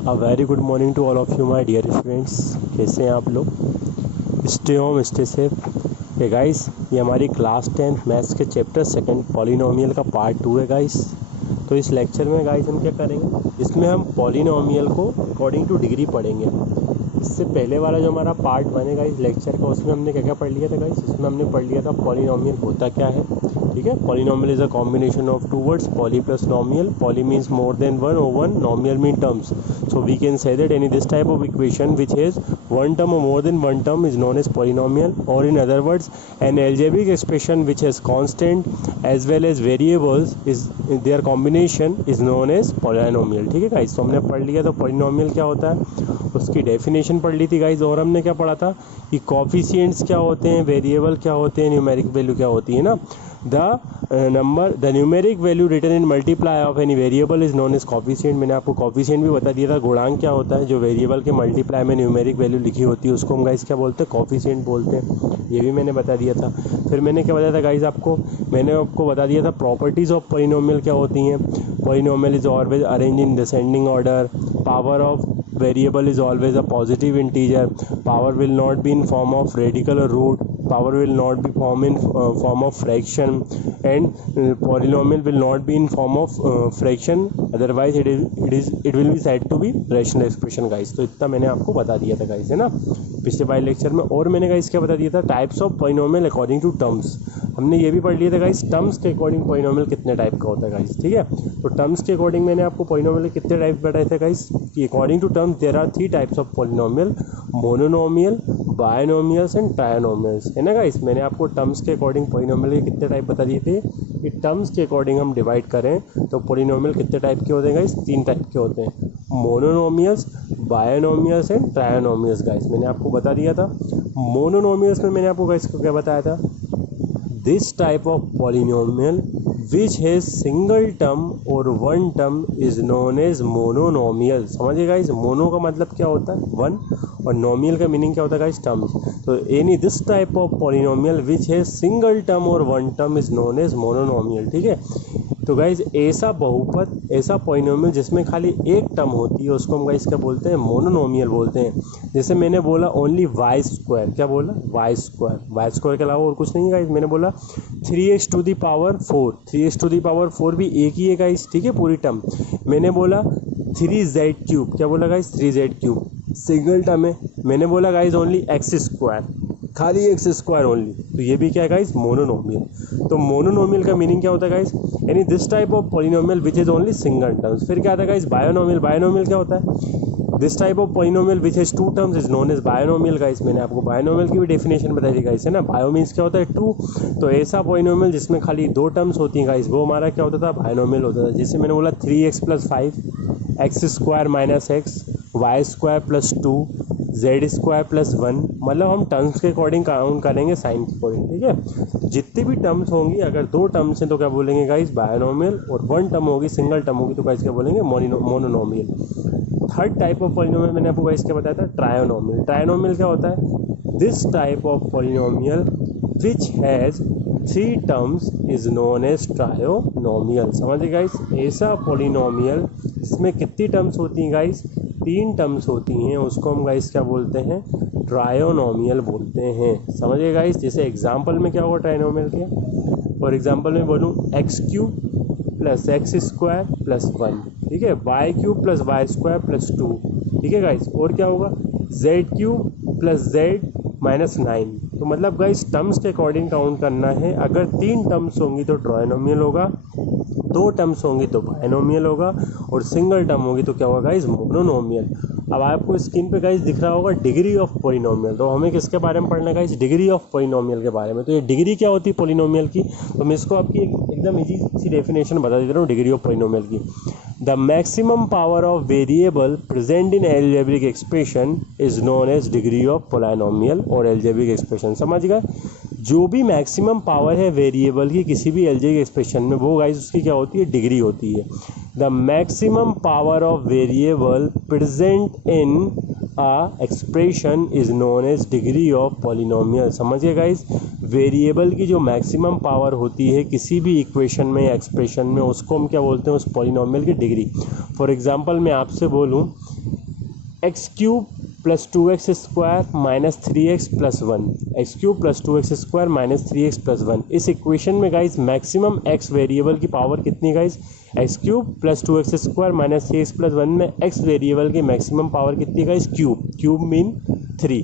A very good morning to all of you my dear students. कैसे हैं आप लोग? Stay home stay safe. ये गाइस, ये हमारी क्लास 10 मैथ्स के चैप्टर सेकंड पॉलिनोमियल का पार्ट 2 है गाइस। तो इस लेक्चर में गाइस हम क्या करेंगे, इसमें हम पॉलिनोमियल को अकॉर्डिंग टू डिग्री पढ़ेंगे। इससे पहले वाला जो हमारा पार्ट 1 है गाइस लेक्चर का, उसमें हमने क्या क्या पढ़ लिया था गाइस? इसमें हमने पढ़ लिया था पॉलिनोमियल होता क्या है। ठीक है, polynomial is a combination of two words, poly plus nomial. Poly means more than one और one nomial mean terms. So we can say that any this type of equation which has one term or more than one term is known as polynomial, or in other words an algebraic expression which has constant as well as variables is their combination is known as polynomial। ठीक है guys, तो हमने पढ़ लिया था polynomial क्या होता है, उसकी डेफिनेशन पढ़ ली थी गाइस। और हमने क्या पढ़ा था कि कोफिशिएंट्स क्या होते हैं, वेरिएबल क्या होते हैं, न्यूमेरिक वैल्यू क्या होती है ना। The numeric value written in multiply of any variable is known as coefficient. मैंने आपको कोफिशिएंट भी बता दिया था। गुणांक क्या होता है, जो वेरिएबल के मल्टीप्लाई में न्यूमेरिक वैल्यू लिखी होती है उसको हम गाइस क्या बोलते हैं, कोफिशिएंट बोलते हैं। ये भी मैंने बता दिया था। फिर मैंने क्या बताया था गाइस आपको, मैंने आपको बता दिया था प्रॉपर्टीज़ ऑफ पॉलिनोमियल क्या होती हैं। Polynomial is always arrange in descending order, power of variable is always a positive integer, power will not be in form of radical or root, power will not be form of fraction, and polynomial will not be in form of fraction, otherwise it will be said to be rational expression guys। तो इतना मैंने आपको बता दिया था guys, है ना, पिछले वाले लेक्चर में। और मैंने गाइस क्या बता दिया था, types of polynomial according to terms. हमने ये भी पढ़ लिया था गाइस, टर्म्स के अकॉर्डिंग पॉलिनोमियल कितने टाइप का होता है गाइस। ठीक है, तो टर्म्स के अकॉर्डिंग मैंने आपको पॉलिनोमियल कितने टाइप बताए थे गाइस, कि according to terms there are 3 types of polynomial, mononomial, binomials and trinomials, है ना गाइस। मैंने आपको टर्म्स के अकॉर्डिंग पॉलिनोमियल के कितने टाइप बता दिए थे कि टर्म्स के अकॉर्डिंग हम डिवाइड करें तो पॉलिनोमियल कितने टाइप के होते हैं गाइस, 3 टाइप के होते हैं, मोनोनोमियल्स, बायनोमियल्स एंड ट्रायनोमियल्स गाइस। मैंने आपको बता दिया था। मोनोनोमियल्स में मैंने आपको गाइस को क्या बताया था, this type of polynomial which has single term और one term is known as mononomial. समझिए गाइस, मोनो का मतलब क्या होता है, वन, और नोमियल का मीनिंग क्या होता है गाइस, टर्म्स। तो any this type of polynomial which has single term और one term is known as mononomial. ठीक है, तो गाइस ऐसा बहुपद, ऐसा पॉलिनोमियल जिसमें खाली एक टर्म होती है उसको हम गाइस क्या बोलते हैं, मोनोनोमियल बोलते हैं। जैसे मैंने बोला ओनली वाई स्क्वायर, क्या बोला, वाई स्क्वायर, वाई स्क्वायर के अलावा और कुछ नहीं है गाइस। मैंने बोला 3x to the power 4, 3x to the power 4 भी एक ही है गाइस। ठीक है, पूरी टर्म। मैंने बोला 3z क्यूब, क्या बोला guys, 3z cube, single term है। मैंने बोला गाइस ओनली एक्स स्क्वायर, खाली एक्स स्क्वायर ओनली, तो ये भी क्या है गाइस, मोनोनोमियल। तो मोनोनोमियल का मीनिंग क्या होता है गाइस, यानी this type of polynomial which is only single terms. फिर क्या आता है गाइस, बायनोमियल। बायनोमियल क्या होता है, this type of polynomial which has 2 terms is known as binomial guys. मैंने आपको बायनोमियल की भी डेफिनेशन बताई थी गाइस, है ना। बायो मीन्स क्या होता है, 2। तो ऐसा पॉलिनोमियल जिसमें खाली 2 टर्म्स होती हैं गाइस, वो हमारा क्या होता था, बायनोमियल होता था। जैसे मैंने बोला 3x + 5, x square minus x, y square plus 2, z square plus 1, मतलब हम टर्म्स के अकॉर्डिंग काउंट करेंगे, साइन के अकॉर्डिंग। ठीक है, जितनी भी टर्म्स होंगी, अगर 2 टर्म्स हैं तो क्या बोलेंगे गाइस, बायनोमियल, और 1 टर्म होगी, सिंगल टर्म होगी तो गाइस क्या बोलेंगे, monomial. Third type of polynomial मैंने आपको गाइस क्या बताया था, ट्रायनोमियल। ट्रायनोमियल क्या होता है, this type of polynomial which has 3 terms is known as trinomial. समझिए गाइस, ऐसा पॉलिनोमियल जिसमें कितनी टर्म्स होती हैं गाइस, 3 टर्म्स होती हैं, उसको हम गाइस क्या बोलते हैं, ट्रायोनोमियल बोलते हैं। समझिए गाइस, जैसे एग्जांपल में क्या होगा ट्रायोनोमियल के, फॉर एग्जांपल में बोलूँ x³ + x² + 1, ठीक है, y³ + y² + 2, ठीक है गाइस, और क्या होगा, z³ + z - 9। तो मतलब गाइस टर्म्स के अकॉर्डिंग काउंट करना है। अगर 3 टर्म्स होंगी तो ट्रायनोमियल होगा, 2 टर्म्स होंगी तो बायनोमियल होगा, और सिंगल टर्म होगी तो क्या होगा गाइस, मोनोनोमियल। अब आपको स्क्रीन पे गाइस दिख रहा होगा डिग्री ऑफ पॉलिनोमियल। तो हमें किसके बारे में पढ़ना है गाइस, डिग्री ऑफ पॉलिनोमियल के बारे में। तो ये डिग्री क्या होती है पॉलिनोमियल की, तो मैं इसको आपकी एकदम इजी सी डेफिनेशन बता दे रहा हूँ डिग्री ऑफ पॉलिनोमियल की। The maximum power of variable present in algebraic expression is known as degree of polynomial और एल्जेब्रिक एक्सप्रेशन। समझ गए, जो भी मैक्सिमम पावर है वेरिएबल की किसी भी एल्जेब्रिक एक्सप्रेशन में, वो गाइस उसकी क्या होती है, डिग्री होती है। The maximum power of variable present in expression is known as degree of polynomial. समझिए गाइस, वेरिएबल की जो मैक्सिमम पावर होती है किसी भी इक्वेशन में या एक्सप्रेशन में, उसको हम क्या बोलते हैं, उस पॉलिनोमियल की डिग्री। फॉर एग्जांपल मैं आपसे बोलूं x cube plus 2x square minus 3x plus 1, x cube plus 2x square minus 3x plus 1। इस इक्वेशन में गाइज मैक्सिमम x वेरिएबल की पावर कितनी guys, x cube plus 2x square minus 3x plus 1 में x variable की maximum power कितनी guys, cube, cube mean 3।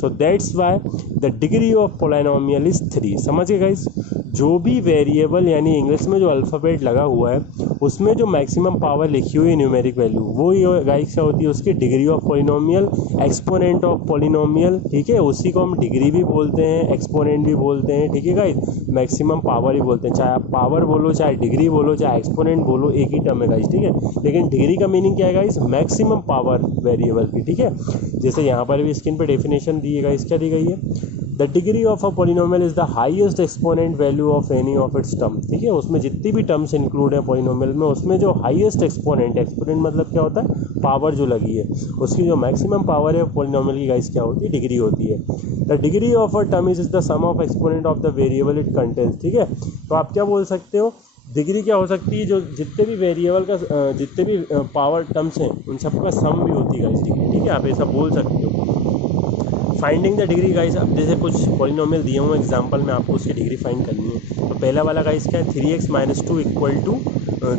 So that's why the degree of polynomial is 3। समझ गए guys, जो भी variable यानी इंग्लिश में जो अल्फ़ाबेट लगा हुआ है उसमें जो मैक्सिमम पावर लिखी हुई है न्यूमेरिक वैल्यू, वो गाइस क्या होती है, उसकी degree of polynomial, exponent of polynomial, ठीक है। उसी को हम डिग्री भी बोलते हैं, एक्सपोनेंट भी बोलते हैं, ठीक है गाइस, मैक्सिमम पावर ही बोलते हैं। चाहे आप पावर बोलो, चाहे डिग्री बोलो, चाहे एक्सपोनेंट बोलो, एक ही टर्म है गाइस, ठीक है। लेकिन डिग्री का मीनिंग क्या है गाइस, मैक्सिमम पावर वेरिएबल की, ठीक है। जैसे यहाँ पर भी स्क्रीन पर डेफिनेशन दी है गाइस, क्या दी गई है, the degree of a polynomial is the highest exponent value of any of its term, ठीक है। उसमें जितनी भी टर्म्स इंक्लूड है पोलिनोमियल में, उसमें जो हाईएस्ट एक्सपोनेंट, एक्सपोनेंट मतलब क्या होता है, पावर जो लगी है, उसकी जो मैक्सिमम पावर है पोलिनोमियल की गाइस क्या होती है, डिग्री होती है। The degree of a term is the sum of exponent of the variable it contains, ठीक है। तो आप क्या बोल सकते हो, डिग्री क्या हो सकती है, जो जितने भी वेरिएबल का जितने भी पावर टर्म्स हैं उन सबका सम भी होती है गाइस डिग्री, ठीक है। आप ऐसा बोल सकते हो। फाइंडिंग द डिग्री गाइस, अब जैसे कुछ पॉलिनोमियल दिए हुए एग्जांपल में आपको उसकी डिग्री फाइंड करनी है। तो पहला वाला गाइस क्या है, 3x माइनस 2 इक्वल टू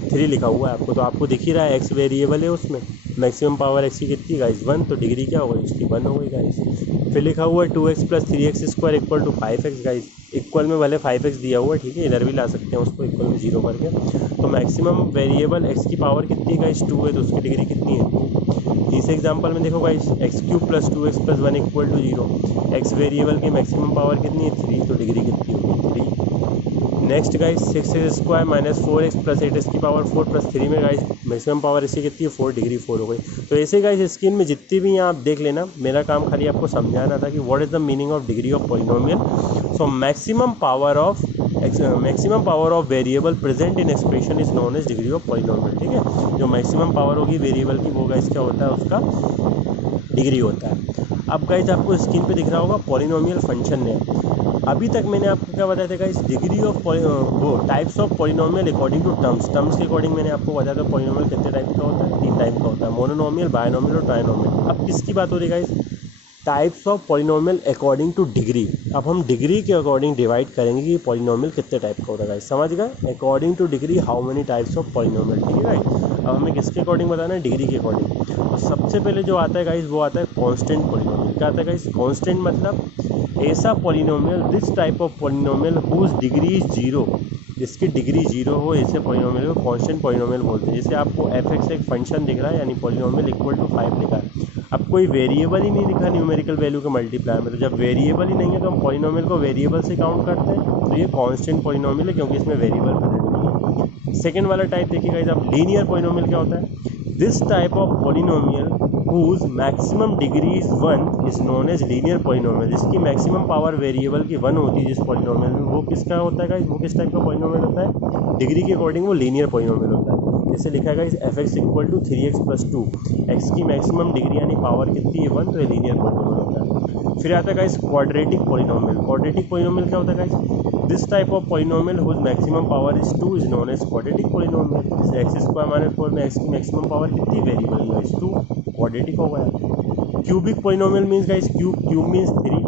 3 लिखा हुआ है आपको, तो आपको दिख ही रहा है x वेरिएबल है, उसमें मैक्सिमम पावर x की कितनी गाइस 1, तो डिग्री क्या हो गई उसकी 1 हो गई गाइस। फिर लिखा हुआ है 2x plus 3x square equal to 5x guys, equal में भले 5x दिया हुआ है, ठीक है, इधर भी ला सकते हैं उसको इक्वल में 0 करके। तो मैक्सिमम वेरिएबल x की पावर कितनी गाइस 2 है, तो उसकी डिग्री कितनी है 2। तीसरे एग्जांपल में देखो guys, x cube plus 2x plus 1 equal to 0, x variable की मैक्सिमम पावर कितनी है 3, तो डिग्री कितनी होगी 3। Next guys 6x square minus 4x plus 8x की पावर 4 प्लस 3 में गाइस मैक्सिमम पावर इसकी कितनी है 4, डिग्री 4 हो गई। तो ऐसे गाइस स्क्रीन में जितनी भी हैं आप देख लेना, मेरा काम खाली आपको समझाना था कि what is the meaning of degree of polynomial. So maximum power of variable present in expression is known as degree of polynomial, ठीक है। जो मैक्सिमम पावर होगी वेरिएबल की वो गाइस क्या होता है, उसका डिग्री होता है। अब गाइस आपको स्क्रीन पे दिख रहा होगा पॉलिनोमियल फंक्शन है। अभी तक मैंने आपको क्या बताया था गाइस, डिग्री ऑफ वो types of polynomial according to terms के अकॉर्डिंग मैंने आपको बताया था पॉलिनोमियल कितने टाइप का होता है, 3 टाइप का होता है, मोनोनोमियल, बायनोमियल और ट्राइनोमियल। अब किसकी बात हो रही है guys, types of polynomial according two degree. अब हम डिग्री के अकॉर्डिंग डिवाइड करेंगे कि पॉलिनोमियल कितने टाइप का होता है गाइस, समझ गए, according two degree how many types of polynomial, ठीक है गाइस। अब हमें किसके अकॉर्डिंग बताना है, डिग्री के अकॉर्डिंग। तो सबसे पहले जो आता है गाइस वो आता है कांस्टेंट पॉलिनोमियल। क्या आता है गाइस, कांस्टेंट मतलब ऐसा polynomial, this type of polynomial whose degree is 0, जिसकी डिग्री 0 हो, ऐसे पॉलिनोमियल को कांस्टेंट पॉलिनोमियल बोलते हैं। जैसे आपको f(x) एक फंक्शन दिख रहा है, यानी पॉलिनोमियल इक्वल टू 5 लिखा है। अब कोई वेरिएबल ही नहीं लिखा न्यूमेरिकल वैल्यू के मल्टीप्लाई में, तो जब वेरिएबल ही नहीं है तो हम पॉलिनोमियल को वेरिएबल से काउंट करते हैं, तो ये कांस्टेंट पॉलिनोमियल है क्योंकि इसमें वेरिएबल प्रेजेंट नहीं है। सेकेंड वाला टाइप देखिएगा आप, लीनियर पॉलिनोमियल क्या होता है, this type of polynomial whose maximum degree is 1 is known as linear polynomial। जिसकी मैक्सिमम पावर वेरिएबल की 1 होती है जिस पॉलिनोमियल में, वो किसका होता है गाइस, वो किस टाइप का पॉलिनोमियल होता है, डिग्री के अकॉर्डिंग वो लीनियर पॉलिनोमियल होता है। जैसे लिखा है guys f(x) equal to 3x plus 2, x की मैक्सिमम डिग्री यानी पावर कितनी है 1, तो ये लीनियर पॉलिनोमियल होता है। फिर आता है guys quadratic polynomial. Quadratic polynomial क्या होता है guys, this type of polynomial whose maximum power is 2 is known as quadratic polynomial. जैसे एक्स स्क्वायर माइनस 4 में एक्स की मैक्सिमम पावर कितनी वेरिएबल है 2, क्वाड्रेटिक हो गया। Cubic polynomial means guys, cube means 3,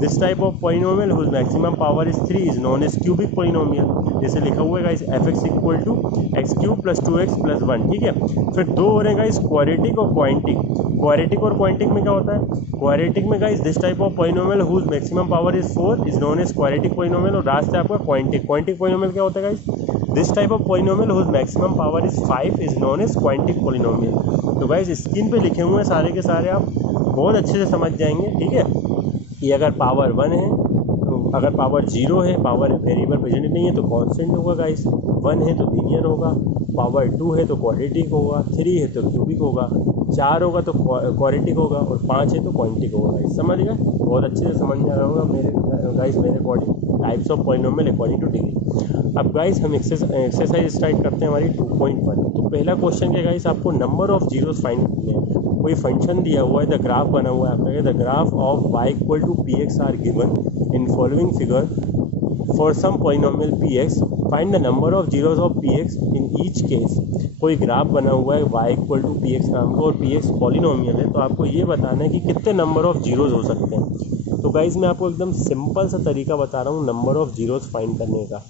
this type of polynomial whose maximum power is 3 is known as cubic polynomial. जैसे लिखा हुआ है guys f(x) equal to x cube plus 2x plus 1, ठीक है। फिर दो हो रहे हैं गाइस क्वाड्रेटिक और क्वांटिक। क्वाड्रेटिक और क्वांटिक में क्या होता है, क्वाड्रेटिक में guys this type of polynomial whose maximum power is 4 is known as quadratic polynomial. और लास्ट है आपका क्वांटिक। क्वांटिक पॉलिनोमियल क्या होता है guys, this type of polynomial whose maximum power is 5 is known as quantic polynomial. तो guys screen पे लिखे हुए हैं सारे के सारे, आप बहुत अच्छे से समझ जाएंगे, ठीक है। ये अगर पावर 1 है, अगर पावर 0 है, पावर वेरिएबल प्रेजेंट नहीं है तो कांस्टेंट होगा गाइस, 1 है तो लीनियर होगा, पावर 2 है तो क्वाड्रेटिक होगा, 3 है तो क्यूबिक होगा, 4 होगा तो क्वाड्रेटिक होगा और 5 है तो क्वांटिक होगा गाइस, समझ गए। बहुत अच्छे से समझ में आ रहा होगा मेरे according types of polynomial according two degree. अब गाइस हम एक्सरसाइज स्टार्ट करते हैं हमारी 2.1। तो पहला क्वेश्चन क्या गाइस, आपको नंबर ऑफ जीरोस फाइंड करने हैं। कोई फंक्शन दिया हुआ है, द ग्राफ बना हुआ है आपका, the graph of y equal to px are given in following figure for some polynomial px find the number of zeros of p x in each case. कोई ग्राफ बना हुआ है y equal to p x नाम का और P x polynomial है, तो आपको ये बताना है कि कितने नंबर ऑफ जीरोज हो सकते हैं। तो गाइज मैं आपको एकदम सिंपल सा तरीका बता रहा हूँ नंबर ऑफ जीरोज फाइंड करने का।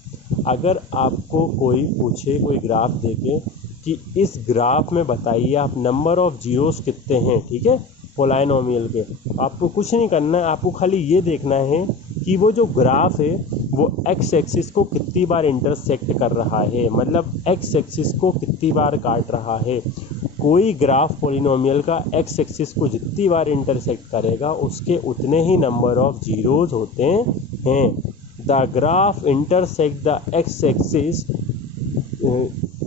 अगर आपको कोई पूछे, कोई ग्राफ देके कि इस ग्राफ में बताइए आप नंबर ऑफ जीरोज कितने हैं, ठीक है, पोलाइनोमियल के, आपको कुछ नहीं करना है, आपको खाली ये देखना है कि वो जो ग्राफ है वो एक्स एक्सिस को कितनी बार इंटरसेक्ट कर रहा है, मतलब एक्स एक्सिस को कितनी बार काट रहा है। कोई ग्राफ पोलिनोमियल का एक्स एक्सिस को जितनी बार इंटरसेक्ट करेगा उसके उतने ही नंबर ऑफ जीरोज होते हैं। The graph intersect the x axis,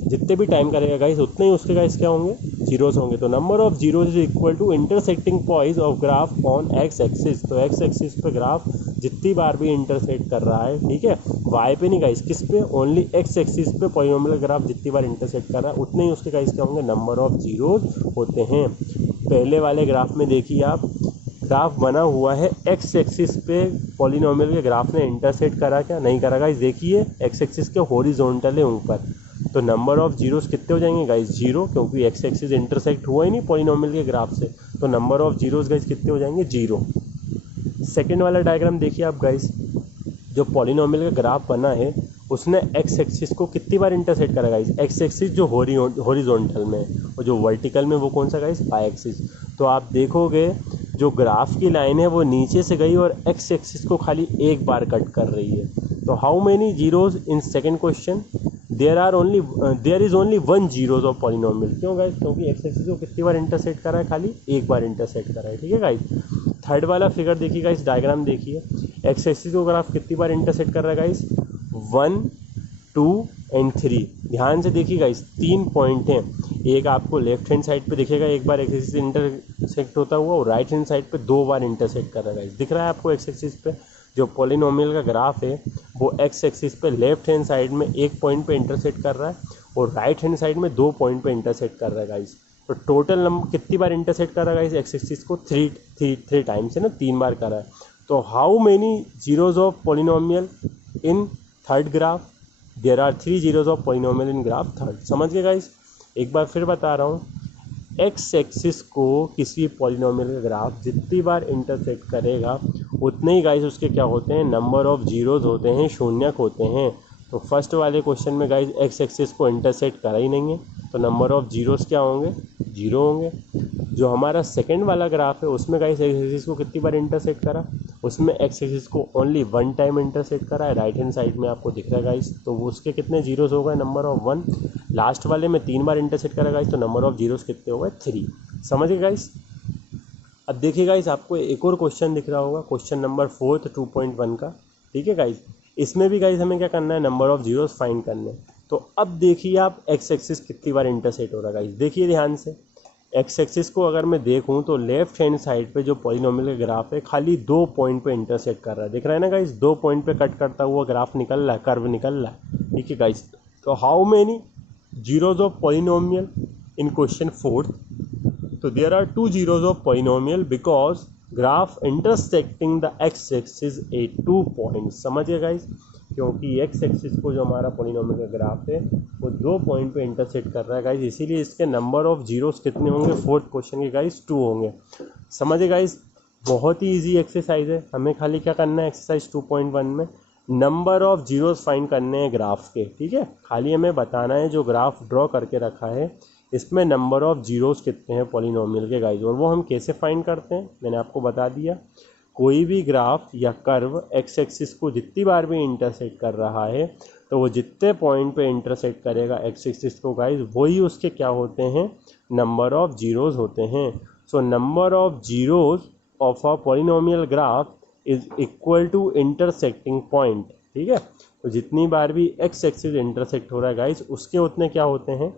जितने भी टाइम करेगा गाइस उतने ही उसके गाइस क्या होंगे, जीरोस होंगे। तो number of zeros is equal to intersecting points of graph on x axis. तो एक्स एक्सिस पे ग्राफ जितनी बार भी इंटरसेक्ट कर रहा है, ठीक है, वाई पे नहीं गाइस, किस पे, ओनली एक्स एक्सिस पे पॉलिनोमियल ग्राफ जितनी बार इंटरसेक्ट कर रहा है उतने ही उसके गाइस क्या होंगे, नंबर ऑफ जीरोस होते हैं। पहले वाले ग्राफ में देखिए आप, ग्राफ बना हुआ है एक्स एक्सिस पे, पॉलिनोमियल के ग्राफ ने इंटरसेक्ट करा क्या, नहीं करा गाइस। देखिए एक्स एक्सिस के हॉरिजॉन्टल है ऊपर, तो नंबर ऑफ जीरोस कितने हो जाएंगे गाइस, जीरो, क्योंकि एक्स एक्सिस इंटरसेक्ट हुआ ही नहीं पॉलिनोमियल के ग्राफ से, तो नंबर ऑफ जीरोस गाइस कितने हो जाएंगे, जीरो। सेकंड वाला डायग्राम देखिए आप गाइस, जो पॉलिनोमियल का ग्राफ बना है उसने एक्स एक्सिस को कितनी बार इंटरसेक्ट करा गाइस, एक्स एक्सिस जो हॉरिजॉन्टल में है और जो वर्टिकल में वो कौन सा गाइस, वाई एक्सिस। तो आप देखोगे जो ग्राफ की लाइन है वो नीचे से गई और एक्स एक्सिस को खाली एक बार कट कर रही है। तो how many zeros in second question, there is only one zeros of polynomial. क्यों गाइस, क्योंकि एक्स एक्सिस को कितनी बार इंटरसेक्ट करा है, खाली एक बार इंटरसेक्ट करा है, ठीक है गाइस। थर्ड वाला फिगर देखिए गाइस, डायग्राम देखिए, एक्स एक्सिस को ग्राफ कितनी बार इंटरसेक्ट कर रहा है गाइस, 1, 2 एंड 3। ध्यान से देखिए गाइस, 3 पॉइंट हैं, एक आपको लेफ्ट हैंड साइड पे दिखेगा एक बार एक्स एक्सिस इंटरसेक्ट होता हुआ, और राइट हैंड साइड पे 2 बार इंटरसेक्ट कर रहा है गाइस। दिख रहा है आपको एक्स एक्सिस पे जो पॉलिनोमियल का ग्राफ है वो एक्स एक्सिस पे लेफ्ट हैंड साइड में एक पॉइंट पे इंटरसेक्ट कर रहा है और राइट हैंड साइड में 2 पॉइंट पे इंटरसेक्ट कर रहा है गाइस। तो टोटल नंबर कितनी बार इंटरसेक्ट कर रहा है गाइस, एक्स एक्सिस को थ्री टाइम्स है ना, 3 बार कर रहा है। तो how many zeros of polynomial in third graph, there are 3 zeros of polynomial in graph third. समझ गए गाइस, एक बार फिर बता रहा हूँ, एक्स एक्सिस को किसी पॉलिनोमियल का ग्राफ जितनी बार इंटरसेक्ट करेगा उतने ही गाइस उसके क्या होते हैं, नंबर ऑफ जीरोज होते हैं, शून्यक होते हैं। तो फर्स्ट वाले क्वेश्चन में गाइस एक्स एक्सिस को इंटरसेक्ट करा ही नहीं है, तो नंबर ऑफ जीरोज क्या होंगे, जीरो होंगे। जो हमारा सेकंड वाला ग्राफ है उसमें गाइस एक्स एक्सिस को कितनी बार इंटरसेक्ट करा, उसमें एक्स एक्सिस को ओनली 1 टाइम इंटरसेक्ट करा है, राइट हैंड साइड में आपको दिख रहा है गाइस, तो वो उसके कितने जीरोज हो गए, नंबर ऑफ 1। लास्ट वाले में 3 बार इंटरसेक्ट करा गाइस, तो नंबर ऑफ जीरोज कितने हो गए, 3। समझ गए गाइस। अब देखिए गाइस, आपको एक और क्वेश्चन दिख रहा होगा, क्वेश्चन नंबर 4 2.1 का, ठीक है गाइस। इसमें भी गाइस हमें क्या करना है, नंबर ऑफ जीरोज फाइंड करने हैं। तो अब देखिए आप एक्स एक्सिस कितनी बार इंटरसेक्ट हो रहा है गाइस, देखिए ध्यान से। एक्स एक्सिस को अगर मैं देखूं तो लेफ्ट हैंड साइड पे जो पॉलिनोमियल का ग्राफ है खाली 2 पॉइंट पे इंटरसेक्ट कर रहा है, दिख रहा है ना गाइस, 2 पॉइंट पे कट करता हुआ ग्राफ निकल रहा है, कर्व निकल रहा है, ठीक है गाइस। तो how many zeros of polynomial in question 4, तो there are 2 zeros of polynomial because graph intersecting the x axis at 2 point. समझिए गाइस, क्योंकि एक्स एक्सिस को जो हमारा पॉलिनोमियल का ग्राफ है वो 2 पॉइंट पे इंटरसेक्ट कर रहा है गाइस, इसीलिए इसके नंबर ऑफ जीरोस कितने होंगे, फोर्थ क्वेश्चन के गाइस 2 होंगे। समझिए गाइस, बहुत ही इजी एक्सरसाइज है, हमें खाली क्या करना है एक्सरसाइज 2.1 में नंबर ऑफ जीरोस फाइंड करने हैं ग्राफ के, ठीक है। खाली हमें बताना है जो ग्राफ ड्रॉ करके रखा है इसमें नंबर ऑफ जीरोस कितने हैं पॉलिनोमियल के गाइस, और वो हम कैसे फाइंड करते हैं मैंने आपको बता दिया। कोई भी ग्राफ या कर्व एक्स एक्सिस को जितनी बार भी इंटरसेक्ट कर रहा है तो वो जितने पॉइंट पे इंटरसेक्ट करेगा एक्स एक्सिस को गाइस, वही उसके क्या होते हैं, नंबर ऑफ जीरोस होते हैं। So number of zeros of a polynomial graph is equal to intersecting point, ठीक है। तो जितनी बार भी एक्स एक्सिस इंटरसेक्ट हो रहा है गाइस उसके उतने क्या होते हैं,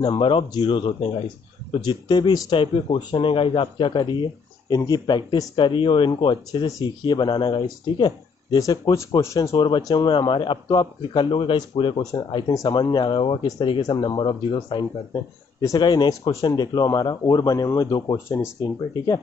नंबर ऑफ जीरोस होते हैं गाइस। तो जितने भी इस टाइप के क्वेश्चन हैं गाइस आप क्या करिए, इनकी प्रैक्टिस करिए और इनको अच्छे से सीखिए बनाना गाइस, ठीक है। जैसे कुछ क्वेश्चंस और बचे हुए हैं हमारे, अब तो आप कर लोगे गाइस पूरे क्वेश्चन, आई थिंक समझ में आ गया होगा किस तरीके से हम नंबर ऑफ जीरोस फाइंड करते हैं। जैसे गाइस नेक्स्ट क्वेश्चन देख लो, हमारा और बने हुए 2 क्वेश्चन स्क्रीन पे, ठीक है।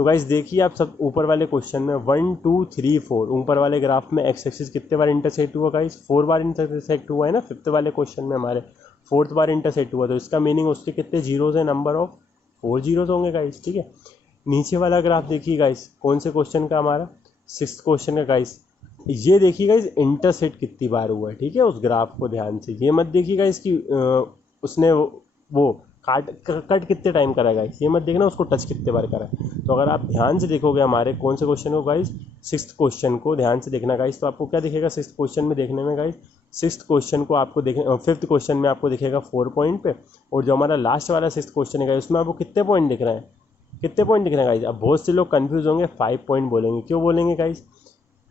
तो गाइस देखिए आप सब ऊपर वाले क्वेश्चन में 1 2 3 4 ऊपर वाले ग्राफ में एक्स एक्सिस कितने बार इंटरसेक्ट हुआ गाइस, 4 बार इंटरसेक्ट हुआ है ना। फिफ्थ वाले क्वेश्चन में हमारे 4th बार इंटरसेक्ट हुआ, तो इसका मीनिंग उसके कितने जीरोज है, नंबर ऑफ 4 जीरोज होंगे गाइस, ठीक है। नीचे वाला ग्राफ देखिए गाइस, कौन से क्वेश्चन का, हमारा 6th क्वेश्चन का गाइस। ये देखिए गाइस इंटरसेक्ट कितनी बार हुआ है, ठीक है। उस ग्राफ को ध्यान से, ये मत देखिए गाइस कि उसने वो कट कितने टाइम करा गाइस, ये मत देखना उसको टच कितने बार करा। तो अगर आप ध्यान से देखोगे हमारे कौन से क्वेश्चन को गाइस, 6th क्वेश्चन को ध्यान से देखना गाइस, तो आपको क्या दिखेगा 6th क्वेश्चन में देखने में गाइस। 6th क्वेश्चन को आपको देखें, 5th क्वेश्चन में आपको दिखेगा 4 पॉइंट पे, और जो हमारा लास्ट वाला 6th क्वेश्चन है गाइस उसमें आपको कितने पॉइंट दिख रहे हैं, कितने पॉइंट दिख रहे हैं गाइस। अब बहुत से लोग कंफ्यूज होंगे, 5 पॉइंट बोलेंगे, क्यों बोलेंगे गाइस,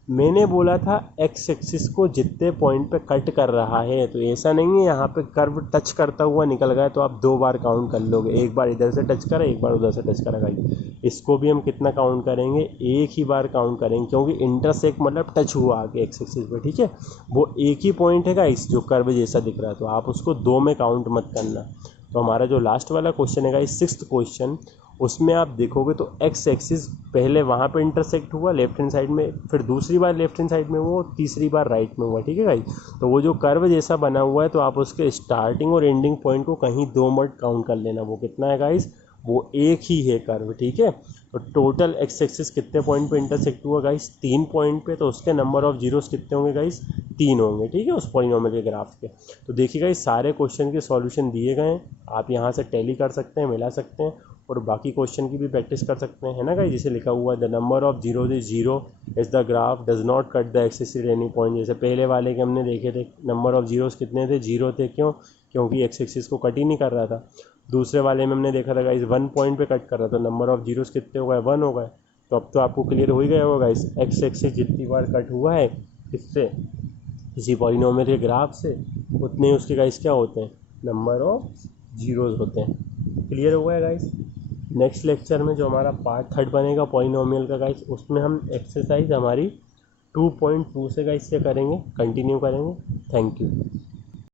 मैंने बोला था एक्स एक्सिस को जितने पॉइंट पे कट कर रहा है, तो ऐसा नहीं है यहाँ पे कर्व टच करता हुआ निकल गया तो आप 2 बार काउंट कर लोगे, एक बार इधर से टच करा एक बार उधर से टच करा गाइस। इसको भी हम कितना काउंट करेंगे, एक ही बार काउंट करेंगे, क्योंकि इंटरसेक्ट मतलब टच हुआ आगे एक्स एक्सिस पे, ठीक है। वो एक ही पॉइंट है गाइस जो कर्व जैसा दिख रहा है, तो आप उसको 2 में काउंट मत करना। तो हमारा जो लास्ट वाला क्वेश्चन है गाइस 6th क्वेश्चन, उसमें आप देखोगे तो एक्स एक्सिस पहले वहाँ पे इंटरसेक्ट हुआ लेफ्ट हैंड साइड में, फिर दूसरी बार लेफ्ट हैंड साइड में हुआ, तीसरी बार राइट में हुआ, ठीक है गाइस। तो वो जो कर्व जैसा बना हुआ है, तो आप उसके स्टार्टिंग और एंडिंग पॉइंट को कहीं 2 मत काउंट कर लेना, वो कितना है गाइस, वो एक ही है कर्व, ठीक है। तो टोटल एक्स एक्सिस कितने पॉइंट पे इंटरसेक्ट हुआ गाइस, 3 पॉइंट पे, तो उसके नंबर ऑफ जीरोस कितने होंगे गाइस, 3 होंगे, ठीक है, उस पॉलिनोमियल के ग्राफ के। तो देखिए गाइस सारे क्वेश्चन के सॉल्यूशन दिए गए हैं, आप यहाँ से टैली कर सकते हैं, मिला सकते हैं, और बाकी क्वेश्चन की भी प्रैक्टिस कर सकते हैं, है ना गाइस। जैसे लिखा हुआ है the number of zeros is 0 is the graph does not cut the axis at any point. जैसे पहले वाले के हमने देखे थे, नंबर ऑफ जीरोस कितने थे, 0 थे, क्यों, क्योंकि एक्स एक्सिस को कट ही नहीं कर रहा था। दूसरे वाले में हमने देखा था गाइस 1 पॉइंट पे कट कर रहा था, नंबर ऑफ जीरोस कितने हो गए, 1 हो गए। तो अब तो आपको क्लियर हो ही गया होगा गाइस, एक्स एक्सिस जितनी बार कट हुआ है इससे, किसी पॉलिनोमियल के ग्राफ से, उतने ही उसके गाइस क्या होते हैं, नंबर ऑफ जीरोज होते हैं। क्लियर हुआ है गाइस। नेक्स्ट लेक्चर में जो हमारा पार्ट 3 बनेगा पॉलिनोमियल का गाइस, उसमें हम एक्सरसाइज हमारी 2.2 से गाइस से करेंगे, कंटिन्यू करेंगे। Thank you.